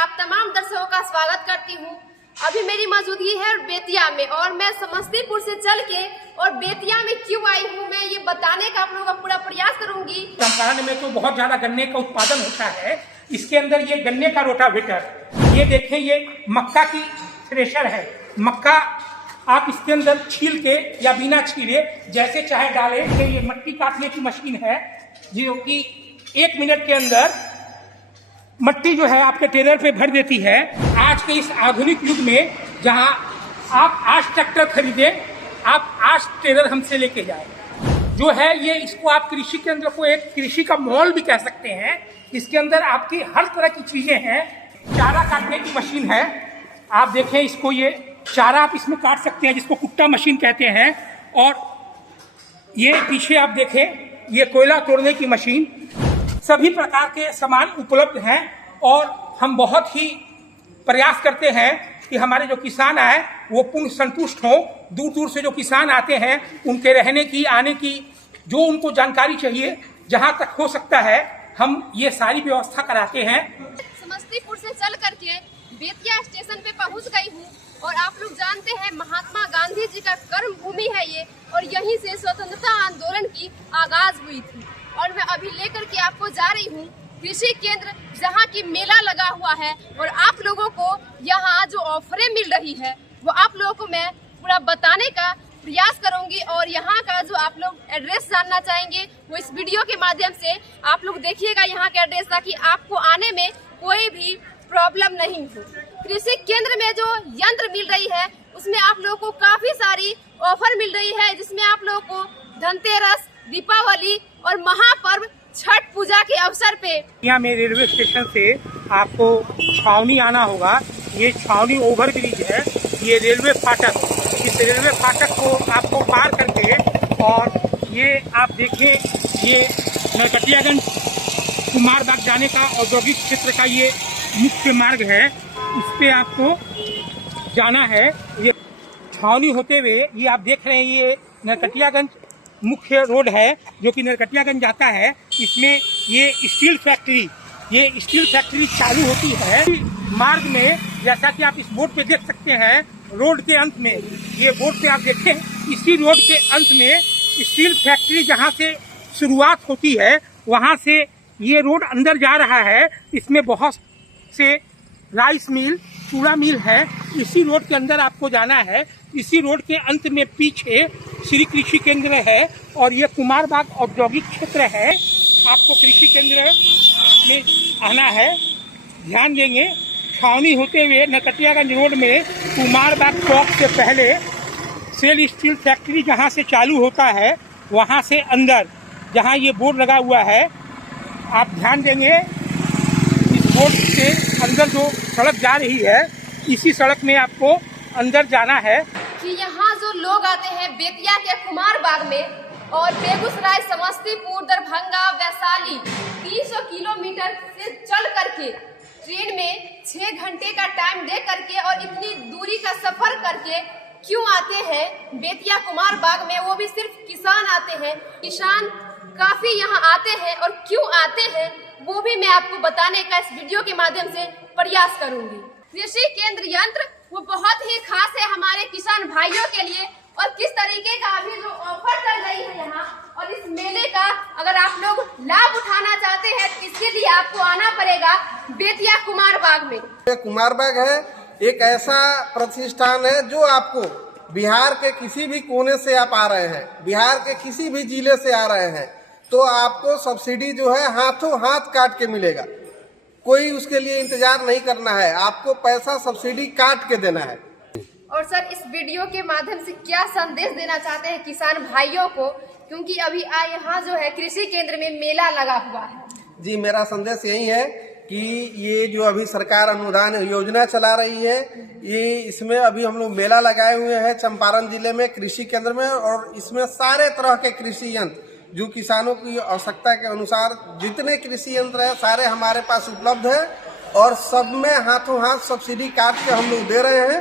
आप तमाम दर्शकों का स्वागत करती हूँ। अभी मेरी मौजूदगी है बेतिया में और मैं समस्तीपुर से चल के और बेतिया में क्यों आई हूँ मैं ये बताने का आप लोगों का पूरा प्रयास करूंगी। चंपारण में तो बहुत ज्यादा गन्ने का उत्पादन होता है। इसके अंदर ये गन्ने का रोटावेटर, ये देखें, ये मक्का की थ्रेशर है। मक्का आप इसके अंदर छील के या बिना छीले जैसे चाहे डालें। ये मट्टी काटने की मशीन है जो कि 1 मिनट के अंदर मट्टी जो है आपके टेलर पे भर देती है। आज के इस आधुनिक युग में जहां आप आज ट्रैक्टर खरीदे, आप आज टेलर हमसे लेके जाए जो है ये, इसको आप कृषि केंद्र को एक कृषि का मॉल भी कह सकते हैं। इसके अंदर आपकी हर तरह की चीजें हैं। चारा काटने की मशीन है, आप देखें इसको, ये चारा आप इसमें काट सकते हैं जिसको कुट्टा मशीन कहते हैं। और ये पीछे आप देखें, ये कोयला तोड़ने की मशीन, सभी प्रकार के सामान उपलब्ध हैं। और हम बहुत ही प्रयास करते हैं कि हमारे जो किसान आए वो पूर्ण संतुष्ट हों। दूर दूर से जो किसान आते हैं उनके रहने की, आने की जो उनको जानकारी चाहिए, जहां तक हो सकता है हम ये सारी व्यवस्था कराते हैं। समस्तीपुर से चल करके बेतिया स्टेशन पे पहुंच गई हूँ और आप लोग जानते हैं महात्मा गांधी जी का कर्म भूमि है ये, और यहीं से स्वतंत्रता आंदोलन की आगाज हुई थी। और मैं अभी लेकर के आपको जा रही हूँ कृषि केंद्र, जहाँ की मेला लगा हुआ है और आप लोगों को यहाँ जो ऑफरें मिल रही है वो आप लोगों को मैं पूरा बताने का प्रयास करूंगी। और यहाँ का जो आप लोग एड्रेस जानना चाहेंगे वो इस वीडियो के माध्यम से आप लोग देखिएगा यहाँ का एड्रेस, ताकि आपको आने में कोई भी प्रॉब्लम नहीं हो। कृषि केंद्र में जो यंत्र मिल रही है उसमें आप लोगों को काफी सारी ऑफर मिल रही है, जिसमें आप लोगों को धनतेरस, दीपावली और महापर्व छठ पूजा के अवसर पे यहाँ में रेलवे स्टेशन से आपको छावनी आना होगा। ये छावनी ओवर ब्रिज है, ये रेलवे फाटक। इस रेलवे फाटक को आपको पार करके, और ये आप देखें, ये नरकटियागंज कुमार बाग जाने का औद्योगिक क्षेत्र का ये मुख्य मार्ग है। इस पे आपको जाना है। ये छावनी होते हुए ये आप देख रहे हैं, ये नरकटियागंज मुख्य रोड है जो कि नरकटियागंज जाता है। इसमें ये स्टील फैक्ट्री चालू होती है। मार्ग में जैसा कि आप इस बोर्ड पे देख सकते हैं, रोड के अंत में, ये बोर्ड पे आप देखें, इसी रोड के अंत में स्टील फैक्ट्री जहां से शुरुआत होती है वहां से ये रोड अंदर जा रहा है। इसमें बहुत से राइस मिल, चूड़ा मिल है। इसी रोड के अंदर आपको जाना है। इसी रोड के अंत में पीछे श्री कृषि केंद्र है और ये कुमार बाग औद्योगिक क्षेत्र है। आपको कृषि केंद्र में आना है। ध्यान देंगे, छावनी होते हुए नरकटियागंज रोड में कुमार बाग चौक से पहले सेल स्टील फैक्ट्री जहां से चालू होता है, वहां से अंदर जहां ये बोर्ड लगा हुआ है, आप ध्यान देंगे, इस बोर्ड से अंदर जो सड़क जा रही है, इसी सड़क में आपको अंदर जाना है। कि यहाँ जो लोग आते हैं बेतिया के कुमार बाग में, और बेगूसराय, समस्तीपुर, दरभंगा, वैशाली 300 किलोमीटर से चल करके ट्रेन में 6 घंटे का टाइम दे करके और इतनी दूरी का सफर करके क्यों आते हैं बेतिया कुमार बाग में, वो भी सिर्फ किसान आते हैं। किसान काफी यहाँ आते हैं और क्यों आते हैं वो भी मैं आपको बताने का इस वीडियो के माध्यम से प्रयास करूंगी। कृषि केंद्र यंत्र वो बहुत ही खास है हमारे किसान भाइयों के लिए, और किस तरीके का अभी जो ऑफर चल रही है यहाँ, और इस मेले का अगर आप लोग लाभ उठाना चाहते हैं तो इसके लिए आपको आना पड़ेगा बेतिया कुमार बाग में। कुमार बाग है एक ऐसा प्रतिष्ठान है जो आपको बिहार के किसी भी कोने से आप आ रहे हैं, बिहार के किसी भी जिले से आ रहे हैं, तो आपको सब्सिडी जो है हाथों हाथ काट के मिलेगा। कोई उसके लिए इंतजार नहीं करना है, आपको पैसा सब्सिडी काट के देना है। और सर, इस वीडियो के माध्यम से क्या संदेश देना चाहते हैं किसान भाइयों को, क्योंकि अभी यहाँ जो है कृषि केंद्र में मेला लगा हुआ है? जी, मेरा संदेश यही है कि ये जो अभी सरकार अनुदान योजना चला रही है, ये इसमें अभी हम लोग मेला लगाए हुए हैं चंपारण जिले में कृषि केंद्र में, और इसमें सारे तरह के कृषि यंत्र जो किसानों की आवश्यकता के अनुसार जितने कृषि यंत्र है सारे हमारे पास उपलब्ध है, और सब में हाथों हाथ सब्सिडी काट के हम लोग दे रहे हैं।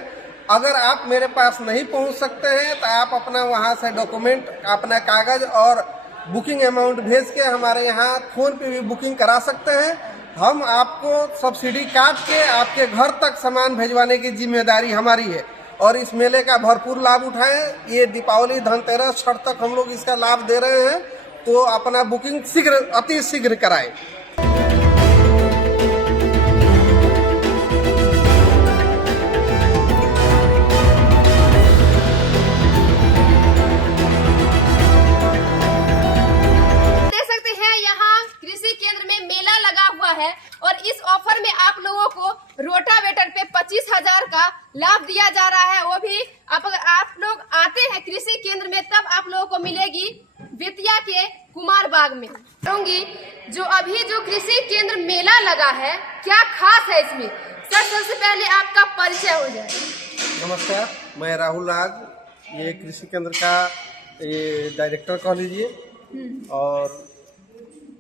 अगर आप मेरे पास नहीं पहुंच सकते हैं तो आप अपना वहां से डॉक्यूमेंट, अपना कागज और बुकिंग अमाउंट भेज के हमारे यहाँ फोन पे भी बुकिंग करा सकते हैं। हम आपको सब्सिडी काट के आपके घर तक सामान भिजवाने की जिम्मेदारी हमारी है। और इस मेले का भरपूर लाभ उठाएं। ये दीपावली, धनतेरस, छठ तक हम लोग इसका लाभ दे रहे हैं, तो अपना बुकिंग अति शीघ्र कराएं। और इस ऑफर में आप लोगों को रोटावेटर पे 25,000 का लाभ दिया जा रहा है। वो भी अगर आप लोग आते हैं कृषि केंद्र में तब आप लोगों को मिलेगी बेतिया के कुमार बाग में। जो अभी जो कृषि केंद्र मेला लगा है, क्या खास है इसमें? सर, सबसे पहले आपका परिचय हो जाए। नमस्कार, मैं राहुल राज, ये कृषि केंद्र का ये डायरेक्टर कह लीजिए। और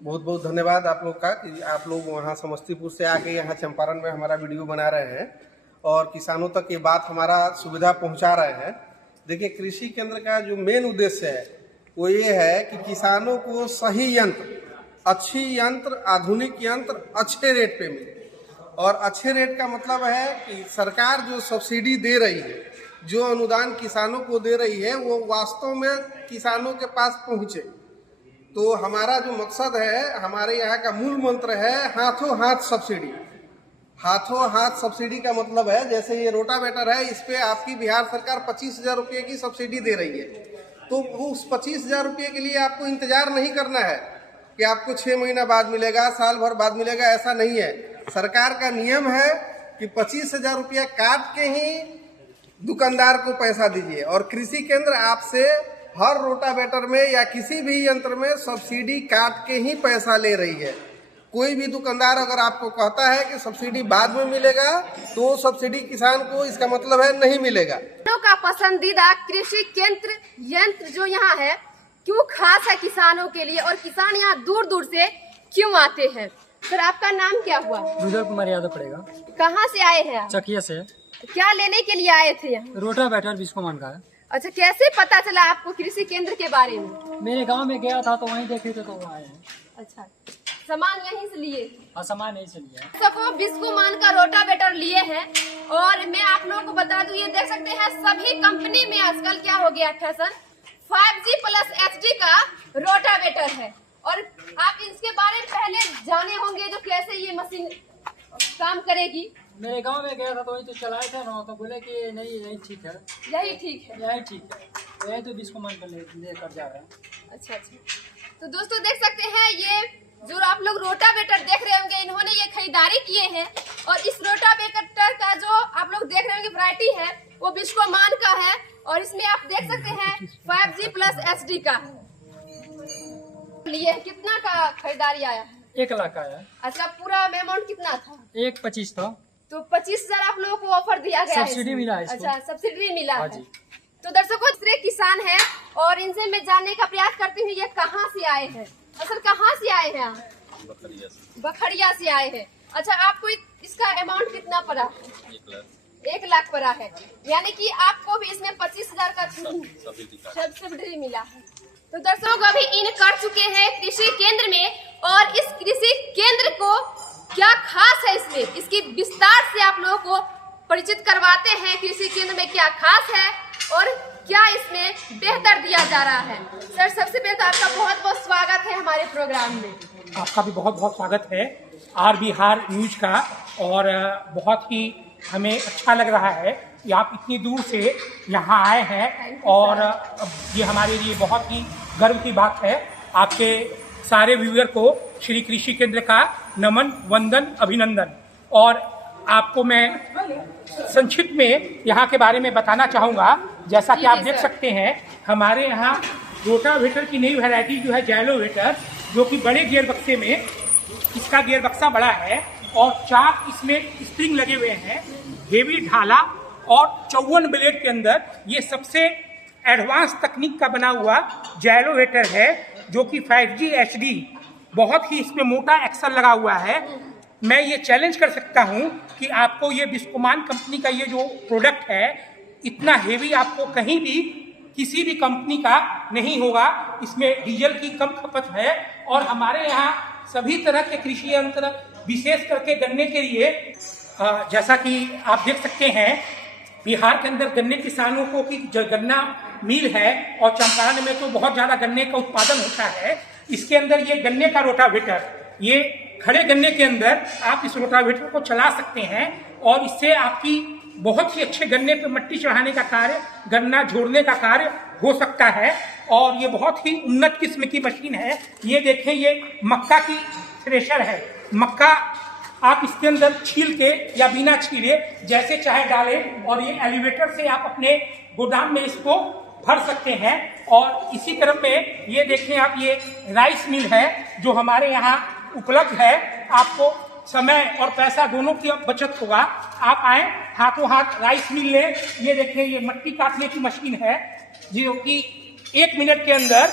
बहुत बहुत धन्यवाद आप लोग का कि आप लोग वहाँ समस्तीपुर से आके यहाँ चंपारण में हमारा वीडियो बना रहे हैं और किसानों तक ये बात हमारा सुविधा पहुँचा रहे हैं। देखिए, कृषि केंद्र का जो मेन उद्देश्य है वो ये है कि किसानों को सही यंत्र, अच्छी यंत्र, आधुनिक यंत्र अच्छे रेट पे मिले। और अच्छे रेट का मतलब है कि सरकार जो सब्सिडी दे रही है, जो अनुदान किसानों को दे रही है, वो वास्तव में किसानों के पास पहुँचे। तो हमारा जो मकसद है, हमारे यहाँ का मूल मंत्र है हाथों हाथ सब्सिडी। हाथों हाथ सब्सिडी का मतलब है, जैसे ये रोटावेटर है, इस पे आपकी बिहार सरकार 25,000 रुपये की सब्सिडी दे रही है। तो उस 25,000 रुपये के लिए आपको इंतजार नहीं करना है कि आपको 6 महीना बाद मिलेगा, साल भर बाद मिलेगा, ऐसा नहीं है। सरकार का नियम है कि 25,000 रुपया काट के ही दुकानदार को पैसा दीजिए। और कृषि केंद्र आपसे हर रोटावेटर में या किसी भी यंत्र में सब्सिडी काट के ही पैसा ले रही है। कोई भी दुकानदार अगर आपको कहता है कि सब्सिडी बाद में मिलेगा, तो सब्सिडी किसान को, इसका मतलब है नहीं मिलेगा। किसानों का पसंदीदा कृषि केंद्र यंत्र जो यहाँ है, क्यों खास है किसानों के लिए और किसान यहाँ दूर दूर से क्यों आते हैं? सर, आपका नाम क्या हुआ? रुद्र कुमार यादव पड़ेगा। कहाँ से आए हैं आप? चकिया से। क्या लेने के लिए आए थे यहाँ? रोटावेटर बिस्कोमान का है। अच्छा, कैसे पता चला आपको कृषि केंद्र के बारे में? मेरे गांव में गया था तो वहीं देखे थे तो वहाँ आए हैं। अच्छा, सामान यहीं से लिए? हाँ, सामान यहीं से लिया। सबको बिस्कोमान का रोटावेटर लिए हैं। और मैं आप लोगों को बता दूं, ये देख सकते हैं सभी कंपनी में आजकल क्या हो गया फैशन, 5G प्लस HD का रोटावेटर है। और आप इसके बारे में पहले जाने होंगे जो कैसे ये मशीन काम करेगी। मेरे गांव में गया था तो वही तो चलाए थे ना, तो बोले कि नहीं यही ठीक है, यही ठीक है, यही ठीक है, यही तो बिस्कोमान का लेकर जा रहे हैं। अच्छा। तो दोस्तों देख सकते हैं, ये जो आप लोग रोटावेटर देख रहे होंगे, इन्होंने ये खरीदारी किए हैं। और इस रोटावेटर का जो आप लोग देख रहे होंगे वैरायटी है, वो बिस्कोमान का है। और इसमें आप देख सकते हैं 5G प्लस HD का लिए। कितना का खरीदारी आया है? 1 लाख का है। अच्छा, पूरा अमाउंट कितना था? 1,25 था। तो 25,000 आप लोगों को ऑफर दिया गया है? सब्सिडी मिला है इसको। अच्छा, सब्सिडी मिला है। जी। तो दर्शकों, दूसरे किसान हैं और इनसे मैं जानने का प्रयास करती हूँ ये कहाँ से आए हैं। असल कहाँ से आए हैं आप? बखरिया से आए हैं। अच्छा, आपको इसका अमाउंट कितना पड़ा? 1 लाख पड़ा है। यानी कि आपको भी इसमें 25,000 का सब्सिडी मिला है। तो दर्शकों, अभी इन कर चुके हैं कृषि केंद्र में। और इस कृषि केंद्र को क्या खास है, इसमें इसकी विस्तार से आप लोगों को परिचित करवाते हैं। कृषि केंद्र में क्या खास है और क्या इसमें बेहतर दिया जा रहा है। सर, सबसे पहले तो आपका बहुत बहुत स्वागत है हमारे प्रोग्राम में। आपका भी बहुत बहुत स्वागत है आर बिहार न्यूज का। और बहुत ही हमें अच्छा लग रहा है कि आप इतनी दूर से यहाँ आए हैं। और ये हमारे लिए बहुत ही गर्व की बात है। आपके सारे व्यूअर को श्री कृषि केंद्र का नमन, वंदन, अभिनंदन। और आपको मैं संक्षिप्त में यहाँ के बारे में बताना चाहूँगा। जैसा कि आप देख सकते हैं, हमारे यहाँ रोटावेटर की नई वैरायटी जो है जैलोवेटर, जो कि बड़े गियर बक्से में, इसका गियर बक्सा बड़ा है और 4 इसमें स्प्रिंग लगे हुए हैं, हेवी ढाला और 54 ब्लेड के अंदर ये सबसे एडवांस तकनीक का बना हुआ जैलोवेटर है, जो कि 5G HD, बहुत ही इसमें मोटा एक्सल लगा हुआ है। मैं ये चैलेंज कर सकता हूँ कि आपको ये बिस्कोमान कंपनी का ये जो प्रोडक्ट है, इतना हेवी आपको कहीं भी किसी भी कंपनी का नहीं होगा। इसमें डीजल की कम खपत है और हमारे यहाँ सभी तरह के कृषि यंत्र, विशेष करके गन्ने के लिए जैसा कि आप देख सकते हैं, बिहार के अंदर गन्ने किसानों को की जो गन्ना मिल है और चंपारण में तो बहुत ज़्यादा गन्ने का उत्पादन होता है। इसके अंदर ये गन्ने का रोटावेटर, ये खड़े गन्ने के अंदर आप इस रोटावेटर को चला सकते हैं और इससे आपकी बहुत ही अच्छे गन्ने पे मट्टी चढ़ाने का कार्य, गन्ना जोड़ने का कार्य हो सकता है। और ये बहुत ही उन्नत किस्म की मशीन है। ये देखें, ये मक्का की थ्रेशर है। मक्का आप इसके अंदर छील के या बिना छीले जैसे चाहे डालें और ये एलिवेटर से आप अपने गोदाम में इसको भर सकते हैं। और इसी क्रम में ये देखें आप, ये राइस मिल है जो हमारे यहाँ उपलब्ध है। आपको समय और पैसा दोनों की बचत होगा। आप आए, हाथों हाथ राइस मिल लें। ये देखें, ये मट्टी काटने की मशीन है जो कि 1 मिनट के अंदर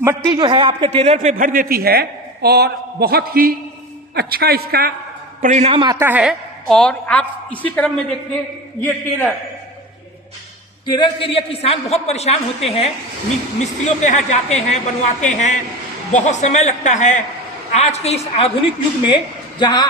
मट्टी जो है आपके टेलर पे भर देती है और बहुत ही अच्छा इसका परिणाम आता है। और आप इसी क्रम में देखिए, ये टेलर के लिए किसान बहुत परेशान होते हैं। मिस्त्रियों के यहाँ जाते हैं, बनवाते हैं, बहुत समय लगता है। आज के इस आधुनिक युग में जहाँ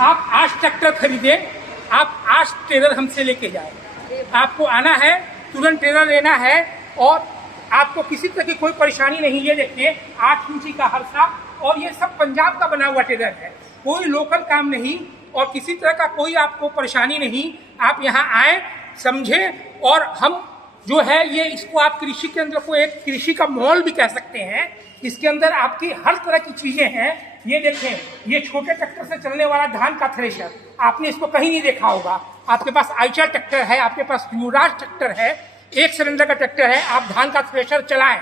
आप आज ट्रैक्टर खरीदें, आप आज टेलर हमसे लेके जाए। आपको आना है, तुरंत टेलर लेना है और आपको किसी तरह की कोई परेशानी नहीं। ये देखिए, 8 इंची का हरसा, और ये सब पंजाब का बना हुआ टेलर है। कोई लोकल काम नहीं और किसी तरह का कोई आपको परेशानी नहीं। आप यहाँ आए, समझे, और हम जो है ये इसको आप कृषि केंद्र को एक कृषि का मॉल भी कह सकते हैं। इसके अंदर आपकी हर तरह की चीजें हैं। ये देखें, ये छोटे ट्रैक्टर से चलने वाला धान का थ्रेशर, आपने इसको कहीं नहीं देखा होगा। आपके पास आइचर ट्रैक्टर है, आपके पास युवराज ट्रैक्टर है, 1 सिलेंडर का ट्रैक्टर है, आप धान का थ्रेशर चलाएं।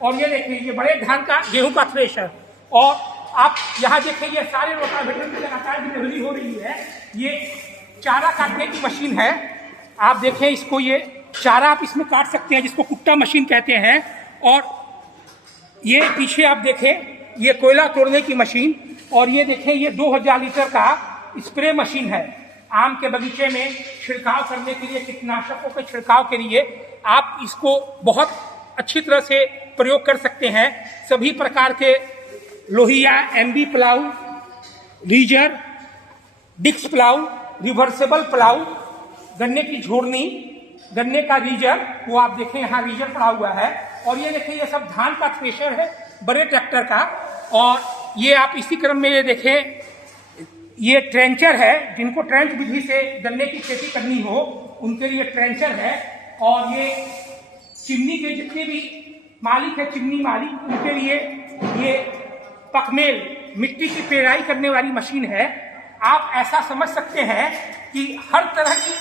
और ये देखिए, ये बड़े धान का, गेहूं का थ्रेशर। और आप यहाँ देखें, ये सारे रोटावेटर की लगातार डिलीवरी हो रही है। ये चारा काटने की मशीन है। आप देखें इसको, ये चारा आप इसमें काट सकते हैं, जिसको कुट्टा मशीन कहते हैं। और ये पीछे आप देखें, ये कोयला तोड़ने की मशीन। और ये देखें, ये 2000 लीटर का स्प्रे मशीन है। आम के बगीचे में छिड़काव करने के लिए, कीटनाशकों के छिड़काव के लिए आप इसको बहुत अच्छी तरह से प्रयोग कर सकते हैं। सभी प्रकार के लोहिया, एमबी प्लाऊ, रीजर, डिक्स प्लाऊ, रिवर्सेबल प्लाऊ, गन्ने की झोरनी, गन्ने का रीजर, वो आप देखें यहाँ रीजर पड़ा हुआ है। और ये देखें, ये सब धान का थ्रेशर है, बड़े ट्रैक्टर का। और ये आप इसी क्रम में ये देखें, ये ट्रेंचर है। जिनको ट्रेंच विधि से गन्ने की खेती करनी हो उनके लिए ट्रेंचर है। और ये चिमनी के जितने भी मालिक है, चिमनी मालिक, उनके लिए ये पकमेल, मिट्टी की पेराई करने वाली मशीन है। आप ऐसा समझ सकते हैं कि हर तरह की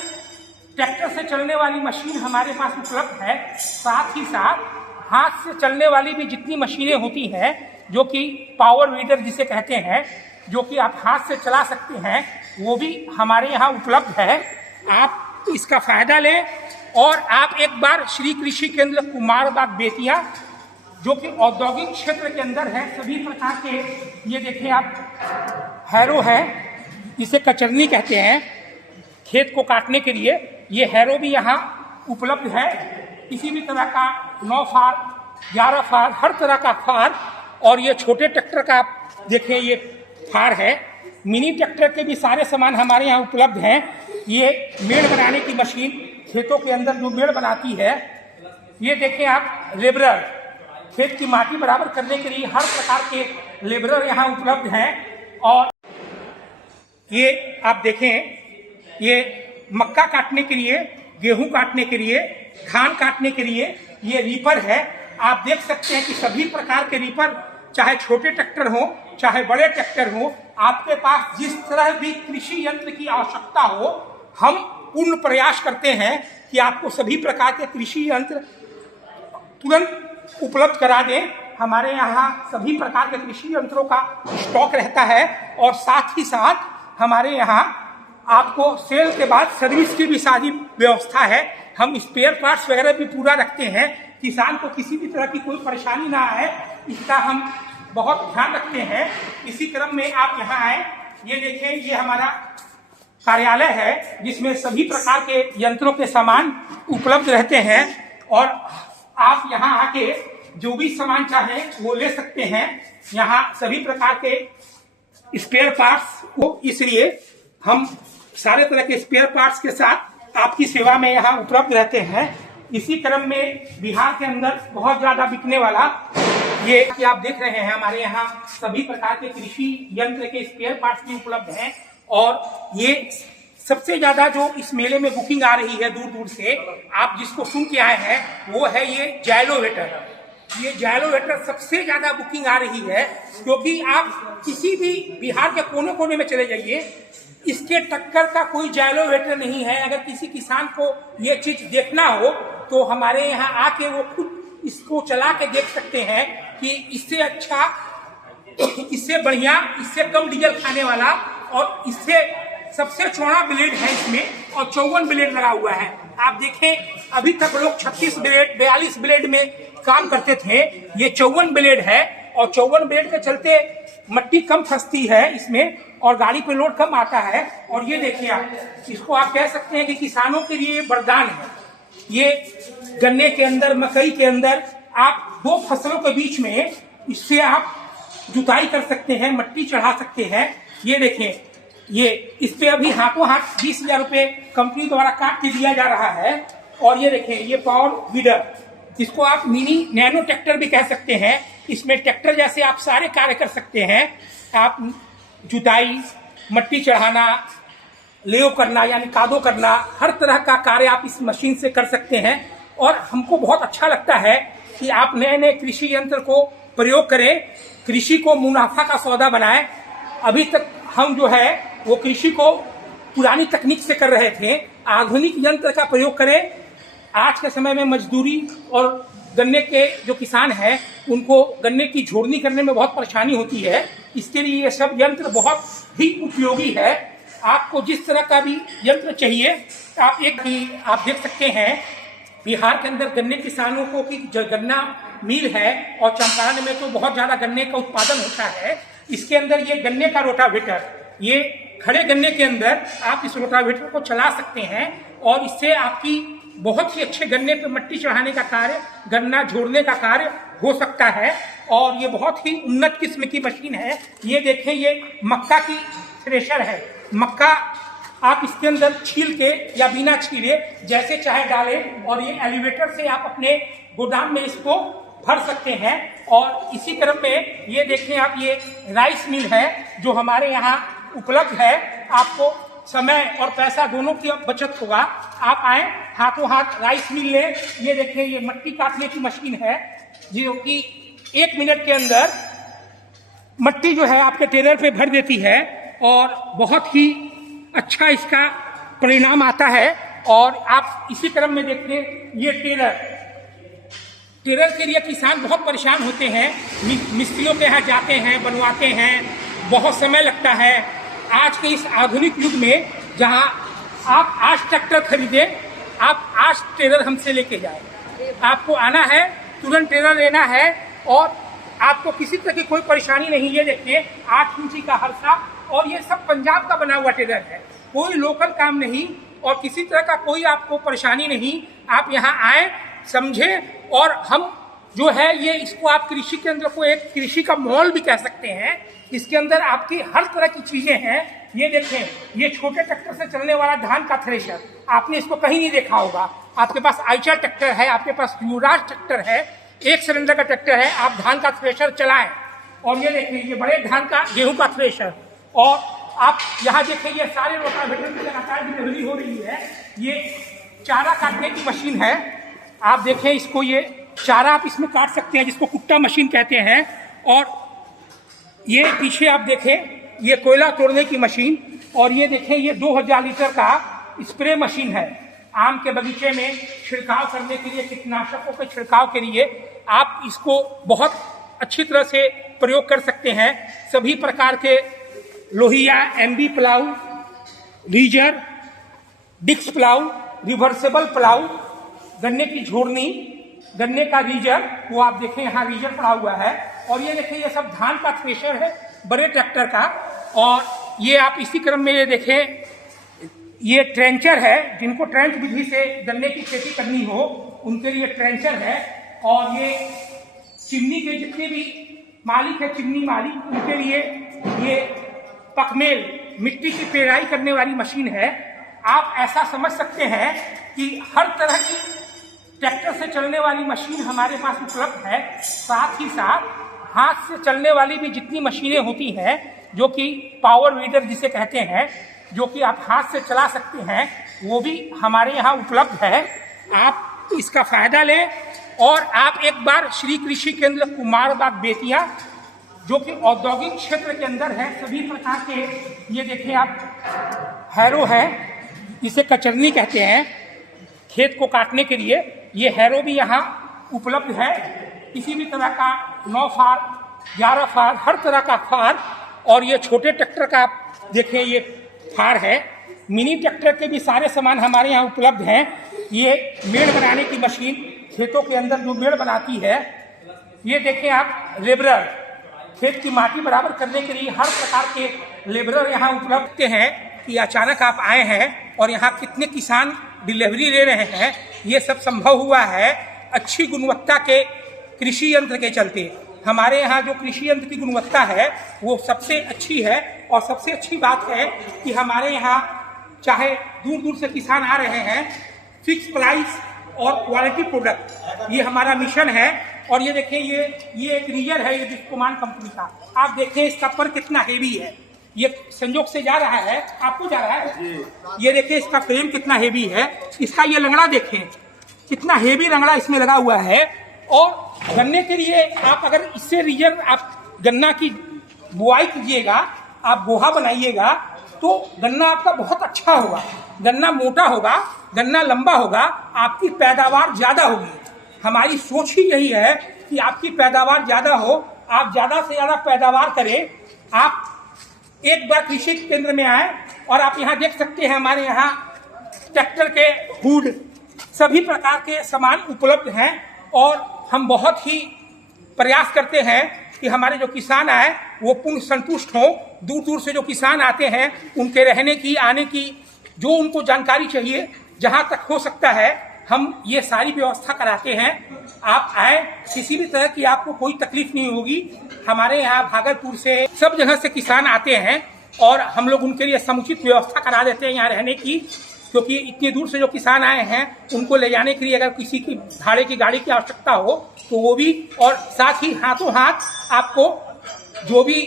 ट्रैक्टर से चलने वाली मशीन हमारे पास उपलब्ध है। साथ ही साथ हाथ से चलने वाली भी जितनी मशीनें होती हैं, जो कि पावर वीडर जिसे कहते हैं, जो कि आप हाथ से चला सकते हैं, वो भी हमारे यहाँ उपलब्ध है। आप इसका फायदा लें। और आप एक बार श्री कृषि केंद्र कुमारबाग बेतिया, जो कि औद्योगिक क्षेत्र के अंदर है, सभी प्रकार के, ये देखें आप, हैरो है, जिसे कचरनी कहते हैं, खेत को काटने के लिए। ये हैरो भी यहाँ उपलब्ध है। किसी भी तरह का 9 फार, 11 फार, हर तरह का फार। और ये छोटे ट्रैक्टर का आप देखें, ये फार है। मिनी ट्रैक्टर के भी सारे सामान हमारे यहाँ उपलब्ध हैं। ये मेड़ बनाने की मशीन, खेतों के अंदर जो मेड़ बनाती है। ये देखें आप, लेबरर, खेत की माटी बराबर करने के लिए हर प्रकार के लेबरर यहाँ उपलब्ध हैं। और ये आप देखें, ये मक्का काटने के लिए, गेहूं काटने के लिए, धान काटने के लिए ये रीपर है। आप देख सकते हैं कि सभी प्रकार के रीपर, चाहे छोटे ट्रैक्टर हो, चाहे बड़े ट्रैक्टर हो, आपके पास जिस तरह भी कृषि यंत्र की आवश्यकता हो, हम पूर्ण प्रयास करते हैं कि आपको सभी प्रकार के कृषि यंत्र तुरंत उपलब्ध करा दें। हमारे यहाँ सभी प्रकार के कृषि यंत्रों का स्टॉक रहता है। और साथ ही साथ हमारे यहाँ आपको सेल के बाद सर्विस की भी सारी व्यवस्था है। हम स्पेयर पार्ट्स वगैरह भी पूरा रखते हैं। किसान को किसी भी तरह की कोई परेशानी ना आए, इसका हम बहुत ध्यान रखते हैं। इसी क्रम में आप यहाँ आए, ये देखें, ये हमारा कार्यालय है, जिसमें सभी प्रकार के यंत्रों के सामान उपलब्ध रहते हैं। और आप यहाँ आके जो भी सामान चाहे वो ले सकते हैं। यहाँ सभी प्रकार के स्पेयर पार्ट्स को, इसलिए हम सारे तरह के स्पेयर पार्ट्स के साथ आपकी सेवा में यहाँ उपलब्ध रहते हैं। इसी क्रम में बिहार के अंदर बहुत ज्यादा बिकने वाला ये कि आप देख रहे हैं, हमारे यहाँ सभी प्रकार के कृषि यंत्र के स्पेयर पार्ट्स भी उपलब्ध हैं। और ये सबसे ज्यादा जो इस मेले में बुकिंग आ रही है दूर दूर से, आप जिसको सुन के आए हैं, वो है ये जाइलोवेटर। ये जाइलोवेटर सबसे ज्यादा बुकिंग आ रही है, क्योंकि आप किसी भी बिहार के कोने कोने में चले जाइए, इसके टक्कर का कोई जाइलोवेटर नहीं है। अगर किसी किसान को ये चीज देखना हो तो हमारे यहाँ आके वो खुद इसको चला के देख सकते हैं कि इससे अच्छा, इससे बढ़िया, इससे कम डीजल खाने वाला और इससे सबसे चौड़ा ब्लेड है इसमें, और 54 ब्लेड लगा हुआ है। आप देखें, अभी तक लोग 36 ब्लेड 42 ब्लेड में काम करते थे, ये 54 ब्लेड है। और 54 ब्लेड के चलते मट्टी कम फंसती है इसमें और गाड़ी पे लोड कम आता है। और ये देखिए, आप इसको आप कह सकते हैं कि किसानों के लिए वरदान है। ये गन्ने के अंदर, मकई के अंदर आप दो फसलों के बीच में इससे आप जुताई कर सकते हैं, मट्टी चढ़ा सकते हैं। ये देखें, ये इस पे अभी हाथों हाथ 20,000 रुपए कंपनी द्वारा काट के दिया जा रहा है। और ये देखें, ये पावर वीडर, जिसको आप मिनी नैनो ट्रैक्टर भी कह सकते हैं। इसमें ट्रैक्टर जैसे आप सारे कार्य कर सकते हैं। आप जुताई, मट्टी चढ़ाना, लेव करना यानी कादो करना, हर तरह का कार्य आप इस मशीन से कर सकते हैं। और हमको बहुत अच्छा लगता है कि आप नए नए कृषि यंत्र को प्रयोग करें, कृषि को मुनाफा का सौदा बनाएं। अभी तक हम जो है वो कृषि को पुरानी तकनीक से कर रहे थे, आधुनिक यंत्र का प्रयोग करें। आज के समय में मजदूरी और गन्ने के जो किसान हैं उनको गन्ने की झोड़नी करने में बहुत परेशानी होती है। इसके लिए ये सब यंत्र बहुत ही उपयोगी है। आपको जिस तरह का भी यंत्र चाहिए, आप आप देख सकते हैं, बिहार के अंदर गन्ने किसानों को की गन्ना मिल है और चंपारण में तो बहुत ज्यादा गन्ने का उत्पादन होता है। इसके अंदर ये गन्ने का रोटावेटर, ये खड़े गन्ने के अंदर आप इस रोटावेटर को चला सकते हैं और इससे आपकी बहुत ही अच्छे गन्ने पे मट्टी चढ़ाने का कार्य, गन्ना जोड़ने का कार्य हो सकता है। और ये बहुत ही उन्नत किस्म की मशीन है। ये देखें, ये मक्का की थ्रेशर है। मक्का आप इसके अंदर छील के या बिना छीले जैसे चाहे डालें, और ये एलिवेटर से आप अपने गोदाम में इसको भर सकते हैं। और इसी क्रम में ये देखें आप, ये राइस मिल है जो हमारे यहाँ उपलब्ध है। आपको समय और पैसा दोनों की बचत होगा। आप आए, हाथों हाथ राइस मिल लें। ये देखें, ये मट्टी काटने की मशीन है जो कि 1 मिनट के अंदर मट्टी जो है आपके टेलर पे भर देती है और बहुत ही अच्छा इसका परिणाम आता है। और आप इसी क्रम में देखें, ये टेलर के लिए किसान बहुत परेशान होते हैं। मिस्त्रियों के यहाँ जाते हैं, बनवाते हैं, बहुत समय लगता है। आज के इस आधुनिक युग में जहाँ आप आज ट्रैक्टर खरीदें, आप आज टेलर हमसे लेके जाए। आपको आना है, तुरंत टेलर लेना है और आपको किसी तरह की कोई परेशानी नहीं। ये देखिए, 8 इंची का हरसा, और ये सब पंजाब का बना हुआ टेलर है, कोई लोकल काम नहीं और किसी तरह का कोई आपको परेशानी नहीं। आप यहाँ आए, समझे, और हम जो है ये इसको आप कृषि केंद्र को एक कृषि का मॉल भी कह सकते हैं। इसके अंदर आपकी हर तरह की चीजें हैं। ये देखें, ये छोटे ट्रैक्टर से चलने वाला धान का थ्रेशर, आपने इसको कहीं नहीं देखा होगा। आपके पास आइचर ट्रैक्टर है, आपके पास युवराज ट्रैक्टर है, 1 सिलेंडर का ट्रैक्टर है, आप धान का थ्रेशर चलाएं। और ये देखिए, ये बड़े धान का, गेहूं का थ्रेशर। और आप यहाँ देखिए, ये सारे रोटावेटर की लगातार डिलीवरी हो रही है। ये चारा काटने की मशीन है। आप देखें इसको, ये चारा आप इसमें काट सकते हैं, जिसको कुट्टा मशीन कहते हैं। और ये पीछे आप देखें, ये कोयला तोड़ने की मशीन। और ये देखें, ये 2000 लीटर का स्प्रे मशीन है। आम के बगीचे में छिड़काव करने के लिए, कीटनाशकों के छिड़काव के लिए आप इसको बहुत अच्छी तरह से प्रयोग कर सकते हैं। सभी प्रकार के Lohia, MB plough, ridger, disc plough, reversible plough, गन्ने की झोड़नी, गन्ने का रीजर, वो आप देखें यहाँ रीजर पड़ा हुआ है। और ये देखें, ये सब धान का थ्रेशर है, बड़े ट्रैक्टर का। और ये आप इसी क्रम में ये देखें, ये ट्रेंचर है, जिनको ट्रेंच विधि से गन्ने की खेती करनी हो उनके लिए ट्रेंचर है। और ये चिमनी के जितने भी मालिक है, चिमनी मालिक, उनके लिए ये पखमेल मिट्टी की पेराई करने वाली मशीन है। आप ऐसा समझ सकते हैं कि हर तरह की ट्रैक्टर से चलने वाली मशीन हमारे पास उपलब्ध है। साथ ही साथ हाथ से चलने वाली भी जितनी मशीनें होती हैं, जो कि पावर वीडर जिसे कहते हैं, जो कि आप हाथ से चला सकते हैं, वो भी हमारे यहाँ उपलब्ध है। आप इसका फायदा लें और आप एक बार श्री कृषि केंद्र कुमारबाग बेतिया, जो कि औद्योगिक क्षेत्र के अंदर है, सभी प्रकार के, ये देखिए आप हैरो है, इसे कचरनी कहते हैं, खेत को काटने के लिए ये हैरो भी यहाँ उपलब्ध है। किसी भी तरह का 9 फार, 11 फार, हर तरह का फार, और ये छोटे ट्रैक्टर का आप देखें ये फार है। मिनी ट्रैक्टर के भी सारे सामान हमारे यहाँ उपलब्ध हैं। ये मेड़ बनाने की मशीन, खेतों के अंदर जो मेड़ बनाती है, ये देखें आप लेबरर, खेत की माटी बराबर करने के लिए हर प्रकार के लेबरर यहाँ उपलब्ध हैं। कि अचानक आप आए हैं और यहाँ कितने किसान डिलीवरी ले रहे हैं, ये सब संभव हुआ है अच्छी गुणवत्ता के कृषि यंत्र के चलते। हमारे यहाँ जो कृषि यंत्र की गुणवत्ता है वो सबसे अच्छी है। और सबसे अच्छी बात है कि हमारे यहाँ चाहे दूर दूर से किसान आ रहे हैं, फिक्स प्राइस और क्वालिटी प्रोडक्ट, ये हमारा मिशन है। और ये देखें, ये एक रीजर है, ये डिस्कोमान कंपनी का। आप देखें इसका पर कितना हेवी है, ये संजोग से जा रहा है, आपको जा रहा है। ये देखिए इसका फ्रेम कितना हेवी है, इसका ये लंगड़ा देखें कितना हेवी लंगड़ा इसमें लगा हुआ है। और गन्ने के लिए आप अगर इससे रीजन आप गन्ना की बुआई कीजिएगा, आप गोहा बनाइएगा, तो गन्ना आपका बहुत अच्छा होगा, गन्ना मोटा होगा, गन्ना लंबा होगा, आपकी पैदावार ज्यादा होगी। हमारी सोच ही यही है कि आपकी पैदावार ज्यादा हो, आप ज्यादा से ज्यादा पैदावार करें। आप एक बार कृषि केंद्र में आए और आप यहाँ देख सकते हैं हमारे यहाँ ट्रैक्टर के हुड, सभी प्रकार के सामान उपलब्ध हैं। और हम बहुत ही प्रयास करते हैं कि हमारे जो किसान आए वो पूर्ण संतुष्ट हों। दूर दूर से जो किसान आते हैं उनके रहने की, आने की, जो उनको जानकारी चाहिए, जहाँ तक हो सकता है हम ये सारी व्यवस्था कराते हैं। आप आए, किसी भी तरह की आपको कोई तकलीफ नहीं होगी। हमारे यहाँ भागलपुर से सब जगह से किसान आते हैं और हम लोग उनके लिए समुचित व्यवस्था करा देते हैं यहाँ रहने की, क्योंकि इतनी दूर से जो किसान आए हैं उनको ले जाने के लिए अगर किसी की भाड़े की गाड़ी की आवश्यकता हो तो वो भी। और साथ ही हाथों हाथ आपको जो भी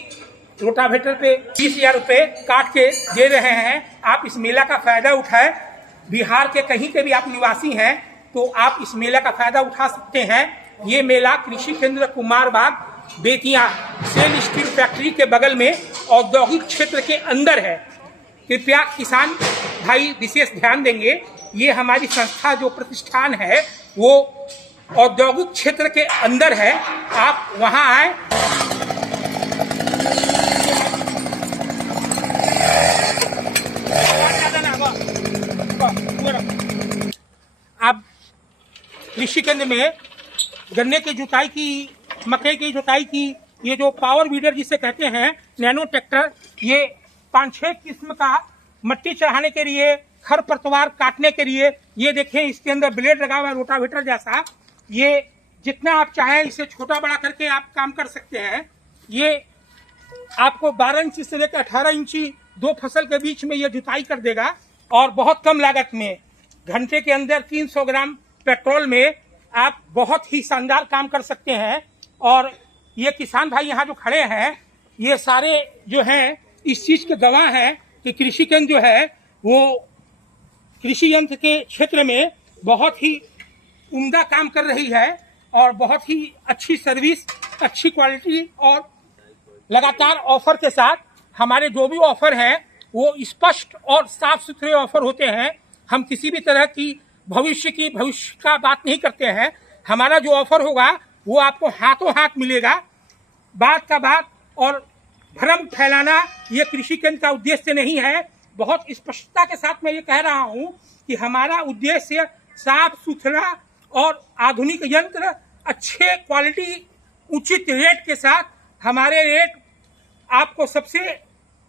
रोटावेटर पे 20,000 रुपये काट के दे रहे हैं, आप इस मेला का फायदा उठाएं। बिहार के कहीं के भी आप निवासी हैं तो आप इस मेला का फायदा उठा सकते हैं। ये मेला कृषि केंद्र Kumarbagh Bettiah SAIL steel factory के बगल में औद्योगिक क्षेत्र के अंदर है। कृपया किसान भाई विशेष ध्यान देंगे, ये हमारी संस्था जो प्रतिष्ठान है वो औद्योगिक क्षेत्र के अंदर है। आप वहां आए। आप कृषि केंद्र में गन्ने की जुताई की, मकई की जुताई की, ये जो पावर वीडर जिसे कहते हैं, नैनो ट्रैक्टर, ये 5-6 किस्म का मट्टी चढ़ाने के लिए, खरपतवार काटने के लिए, ये देखें इसके अंदर ब्लेड लगा हुआ है रोटावेटर जैसा। ये जितना आप चाहें इसे छोटा बड़ा करके आप काम कर सकते हैं। ये आपको 12 इंची से लेकर 18 इंची 2 फसल के बीच में ये जुताई कर देगा और बहुत कम लागत में, घंटे के अंदर 300 ग्राम पेट्रोल में आप बहुत ही शानदार काम कर सकते हैं। और ये किसान भाई यहाँ जो खड़े हैं, ये सारे जो हैं इस चीज के गवाह हैं कि कृषि केंद्र जो है वो कृषि यंत्र के क्षेत्र में बहुत ही उम्दा काम कर रही है और बहुत ही अच्छी सर्विस, अच्छी क्वालिटी और लगातार ऑफर के साथ। हमारे जो भी ऑफर हैं वो स्पष्ट और साफ सुथरे ऑफर होते हैं। हम किसी भी तरह की भविष्य का बात नहीं करते हैं। हमारा जो ऑफर होगा वो आपको हाथों हाथ मिलेगा। बात का बात और भ्रम फैलाना ये कृषि केंद्र का उद्देश्य नहीं है। बहुत स्पष्टता के साथ मैं ये कह रहा हूँ कि हमारा उद्देश्य साफ सुथरा और आधुनिक यंत्र, अच्छे क्वालिटी, उचित रेट के साथ। हमारे रेट आपको सबसे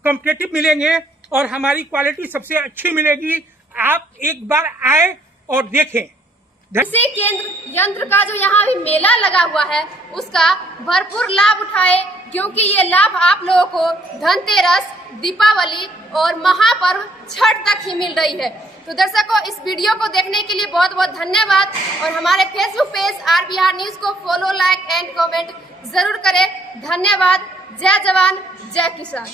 कॉम्पिटिटिव मिलेंगे और हमारी क्वालिटी सबसे अच्छी मिलेगी। आप एक बार आए और देखें। कृषि केंद्र यंत्र का जो यहाँ भी मेला लगा हुआ है उसका भरपूर लाभ उठाए, क्योंकि ये लाभ आप लोगों को धनतेरस, दीपावली और महापर्व छठ तक ही मिल रही है। तो दर्शकों, इस वीडियो को देखने के लिए बहुत बहुत धन्यवाद और हमारे Facebook page R Bihar news को फॉलो, लाइक एंड कमेंट जरूर करें। धन्यवाद। जय जवान, जय किसान।